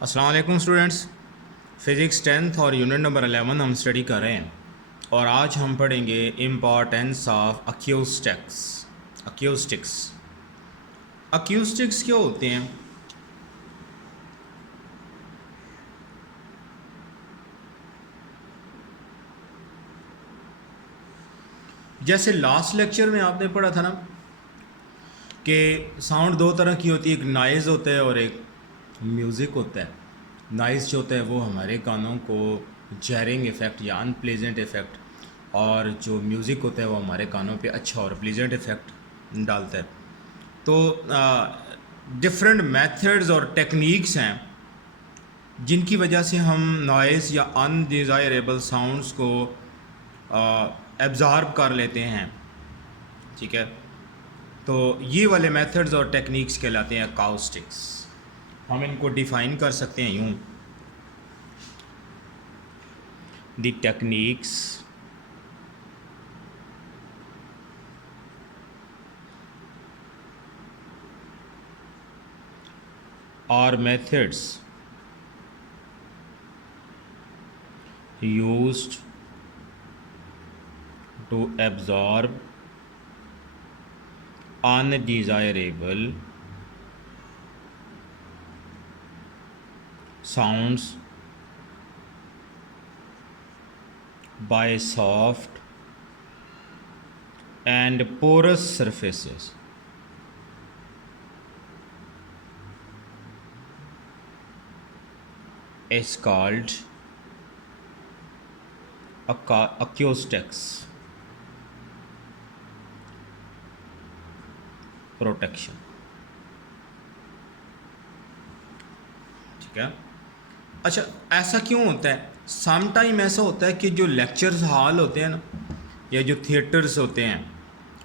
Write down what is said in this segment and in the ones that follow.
अस्सलाम वालेकुम students. Physics 10th और यूनिट नंबर 11 हम स्टडी कर रहे हैं और आज हम पढ़ेंगे इम्पॉर्टेंस ऑफ अक्यूस्टिक्स। अक्यूस्टिक्स क्या होते हैं? जैसे लास्ट लेक्चर में आपने पढ़ा था ना कि साउंड दो तरह की होती है, एक नॉइज़ होता है और एक म्यूज़िक होता है। नॉइज़ जो होता है वो हमारे कानों को जैरिंग इफ़ेक्ट या अनप्लेजेंट इफ़ेक्ट, और जो म्यूज़िक होता है वो हमारे कानों पे अच्छा और प्लेजेंट इफ़ेक्ट डालता है। तो डिफरेंट मेथड्स और टेक्निक्स हैं जिनकी वजह से हम नॉइज़ या अनडिज़ायरेबल साउंड्स को एब्ज़ॉर्ब कर लेते हैं। ठीक है, तो ये वाले मेथड्स और टेक्निक्स कहलाते हैं अकाउस्टिक्स। हम इनको डिफ़ाइन कर सकते हैं यूँ: the techniques or methods used to absorb undesirable sounds by soft and porous surfaces is called acoustics protection. ठीक है, अच्छा ऐसा क्यों होता है? सम टाइम ऐसा होता है कि जो लेक्चर्स हॉल होते हैं ना, या जो थिएटर्स होते हैं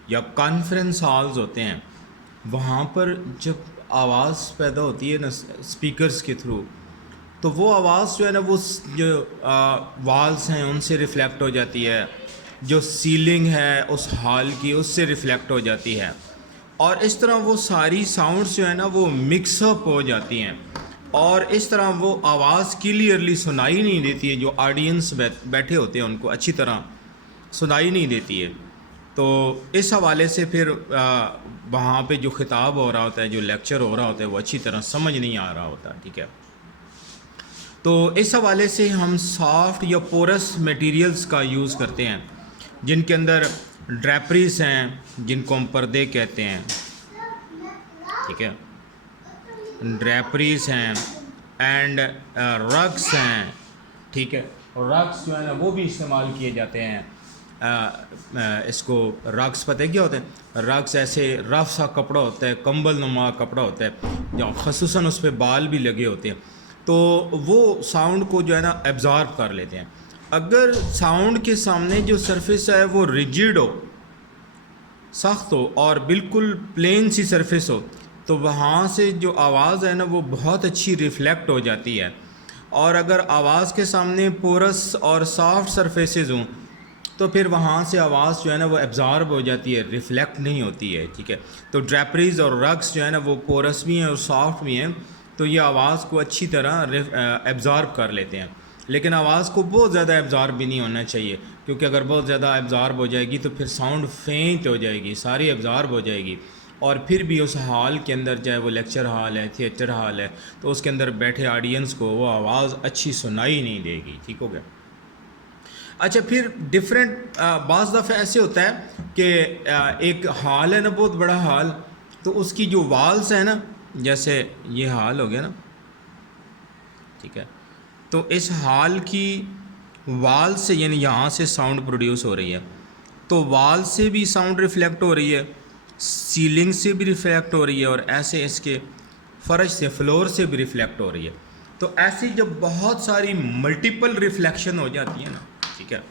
या कॉन्फ्रेंस हॉल्स होते हैं, वहाँ पर जब आवाज़ पैदा होती है ना स्पीकर्स के थ्रू, तो वो आवाज़ जो है ना वो जो वॉल्स हैं उनसे रिफ़्लेक्ट हो जाती है, जो सीलिंग है उस हॉल की उससे रिफ़्लेक्ट हो जाती है, और इस तरह वो सारी साउंड्स जो है ना वो मिक्सअप हो जाती हैं, और इस तरह वो आवाज़ क्लियरली सुनाई नहीं देती है। जो ऑडियंस बैठे होते हैं उनको अच्छी तरह सुनाई नहीं देती है। तो इस हवाले से फिर वहाँ पे जो ख़िताब हो रहा होता है, जो लेक्चर हो रहा होता है, वो अच्छी तरह समझ नहीं आ रहा होता। ठीक है, तो इस हवाले से हम सॉफ्ट या पोरस मटेरियल्स का यूज़ करते हैं, जिनके अंदर ड्रैपरीज हैं, जिनको हम पर्दे कहते हैं। ठीक है, ड्रैपरीज हैं एंड रग्स हैं। ठीक है, और रग्स जो है ना वो भी इस्तेमाल किए जाते हैं। इसको रग्स पता है क्या होते हैं? रग्स ऐसे रफ सा कपड़ा होता है, कंबल नुमा कपड़ा होता है, जो खसूसन उस पर बाल भी लगे होते हैं, तो वो साउंड को जो है ना एब्ज़ॉर्ब कर लेते हैं। अगर साउंड के सामने जो सरफेस है वो रिजिड हो, सख्त हो और बिल्कुल प्लेन सी सरफेस हो, तो वहाँ से जो आवाज़ है ना वो बहुत अच्छी रिफ़्लेक्ट हो जाती है। और अगर आवाज़ के सामने पोरस और सॉफ्ट सरफेसेस हों, तो फिर वहाँ से आवाज़ जो है ना वो एब्ज़ॉर्ब हो जाती है, रिफ़्लेक्ट नहीं होती है। ठीक है, तो ड्रैपरीज और रग्स जो है ना वो पोरस भी हैं और सॉफ्ट भी हैं, तो ये आवाज़ को अच्छी तरह एब्ज़ॉर्ब कर लेते हैं। लेकिन आवाज़ को बहुत ज़्यादा एब्ज़ॉर्ब भी नहीं होना चाहिए, क्योंकि अगर बहुत ज़्यादा एब्ज़ॉर्ब हो जाएगी तो फिर साउंड फेंट हो जाएगी, सारी एब्ज़ॉर्ब हो जाएगी, और फिर भी उस हॉल के अंदर, चाहे वो लेक्चर हॉल है, थिएटर हॉल है, तो उसके अंदर बैठे ऑडियंस को वो आवाज़ अच्छी सुनाई नहीं देगी। ठीक हो गया? अच्छा, फिर डिफरेंट बाज़ दफ़े ऐसे होता है कि एक हॉल है ना, बहुत बड़ा हॉल, तो उसकी जो वॉल्स है ना, जैसे ये हॉल हो गया ना, ठीक है, तो इस हॉल की वाल से, यानी यहाँ से साउंड प्रोड्यूस हो रही है, तो वाल से भी साउंड रिफ़्लेक्ट हो रही है, सीलिंग से भी रिफ़्लेक्ट हो रही है, और ऐसे इसके फ़र्श से, फ्लोर से भी रिफ़्लेक्ट हो रही है। तो ऐसी जब बहुत सारी मल्टीपल रिफ़्लेक्शन हो जाती है ना, ठीक है,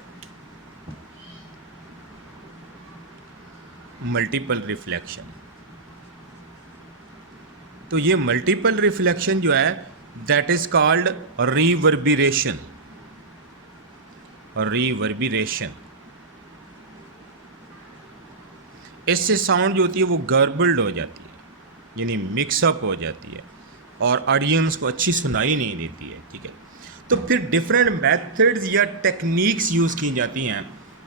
मल्टीपल रिफ़्लेक्शन, तो ये मल्टीपल रिफ़्लेक्शन जो है that is called reverberation. Reverberation, इससे साउंड जो होती है वो गर्बल्ड हो जाती है, यानी मिक्सअप हो जाती है। और ऑडियंस को अच्छी सुनाई नहीं देती है, ठीक है। तो फिर डिफरेंट मेथड्स या टेक्निक्स यूज़ की जाती हैं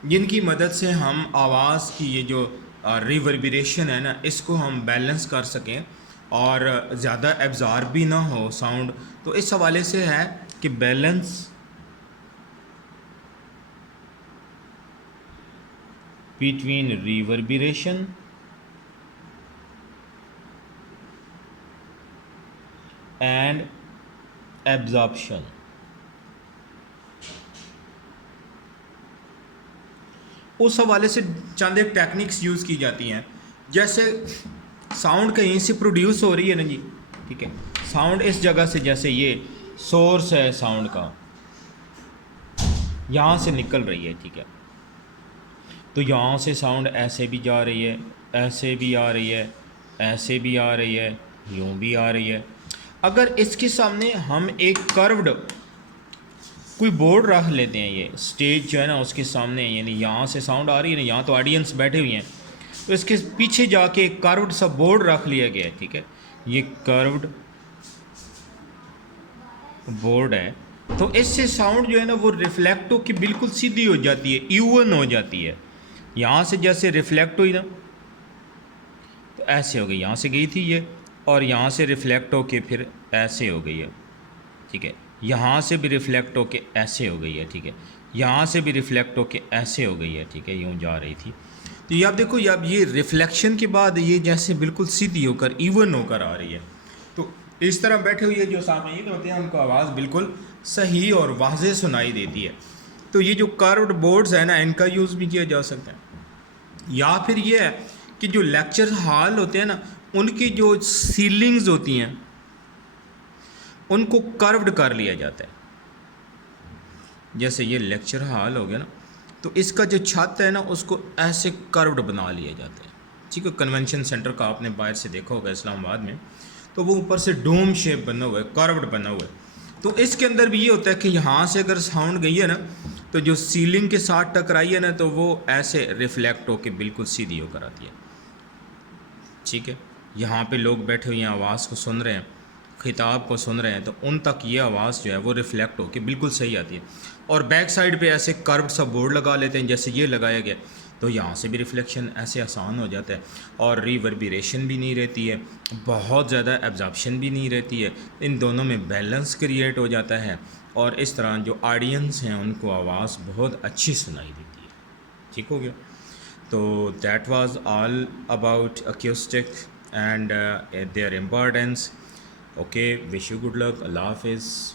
जिनकी मदद से हम आवाज़ की ये जो रिवर्बरेशन है ना, इसको हम बैलेंस कर सकें और ज़्यादा एब्जॉर्ब भी ना हो साउंड। तो इस हवाले से है कि balance between reverberation and absorption. उस हवाले से चंद एक टेक्निक्स यूज़ की जाती हैं। जैसे साउंड कहीं से प्रोड्यूस हो रही है ना जी, ठीक है, साउंड इस जगह से, जैसे ये सोर्स है साउंड का, यहाँ से निकल रही है, ठीक है। तो यहाँ से साउंड ऐसे भी जा रही है, ऐसे भी आ रही है, ऐसे भी आ रही है, यूँ भी आ रही है। अगर इसके सामने हम एक कर्व्ड कोई बोर्ड रख लेते हैं, ये स्टेज जो है ना उसके सामने, यानी यहाँ से साउंड आ रही है ना, यहाँ तो ऑडियंस बैठे हुए हैं, तो इसके पीछे जाके एक कर्व्ड सा बोर्ड रख लिया गया है, ठीक है। ये कर्व्ड बोर्ड है, तो इससे साउंड जो है ना वो रिफ्लेक्ट हो के बिल्कुल सीधी हो जाती है, इवन हो जाती है। यहाँ से जैसे रिफ्लेक्ट हुई ना, तो ऐसे हो गई, यहाँ से गई थी ये, और यहाँ से रिफ्लेक्ट हो के फिर ऐसे हो गई है, ठीक है। यहाँ से भी रिफ्लेक्ट हो के ऐसे हो गई है, ठीक है। यहाँ से भी रिफ्लेक्ट हो के ऐसे हो गई है, ठीक है, यूँ जा रही थी। तो ये आप देखो, ये अब ये रिफ्लेक्शन के बाद ये जैसे बिल्कुल सीधी होकर इवन होकर आ रही है। तो इस तरह बैठे हुए जो सामीन होते हैं उनको आवाज़ बिल्कुल सही और वाज़ेह सुनाई देती है। तो ये जो कर्व्ड बोर्ड्स हैं ना, इनका यूज़ भी किया जा सकता है। या फिर ये है कि जो लेक्चर हॉल होते हैं ना, उनकी जो सीलिंग्स होती हैं उनको कर्व्ड कर लिया जाता है। जैसे ये लेक्चर हॉल हो गया ना, तो इसका जो छत है ना उसको ऐसे कर्व्ड बना लिया जाता है, ठीक है। कन्वेंशन सेंटर का आपने बाहर से देखा होगा इस्लामाबाद में, तो वो ऊपर से डोम शेप बना हुआ है, कर्व्ड बना हुआ है। तो इसके अंदर भी ये होता है कि यहाँ से अगर साउंड गई है ना, तो जो सीलिंग के साथ टकराई है ना, तो वो ऐसे रिफ्लेक्ट होकर बिल्कुल सीधी होकर आती है, ठीक है। यहाँ पे लोग बैठे हुए हैं, आवाज़ को सुन रहे हैं, खिताब को सुन रहे हैं, तो उन तक ये आवाज़ जो है वो रिफ्लेक्ट होकर बिल्कुल सही आती है। और बैक साइड पे ऐसे कर्व सा बोर्ड लगा लेते हैं जैसे ये लगाया गया, तो यहाँ से भी रिफ्लेक्शन ऐसे आसान हो जाता है, और रिवर्बरेशन भी नहीं रहती है, बहुत ज़्यादा एब्जॉर्प्शन भी नहीं रहती है। इन दोनों में बैलेंस क्रिएट हो जाता है, और इस तरह जो ऑडियंस हैं उनको आवाज़ बहुत अच्छी सुनाई देती है, ठीक हो गया। तो that was all about acoustic and their importance. Okay, wish you good luck. Allah Hafiz.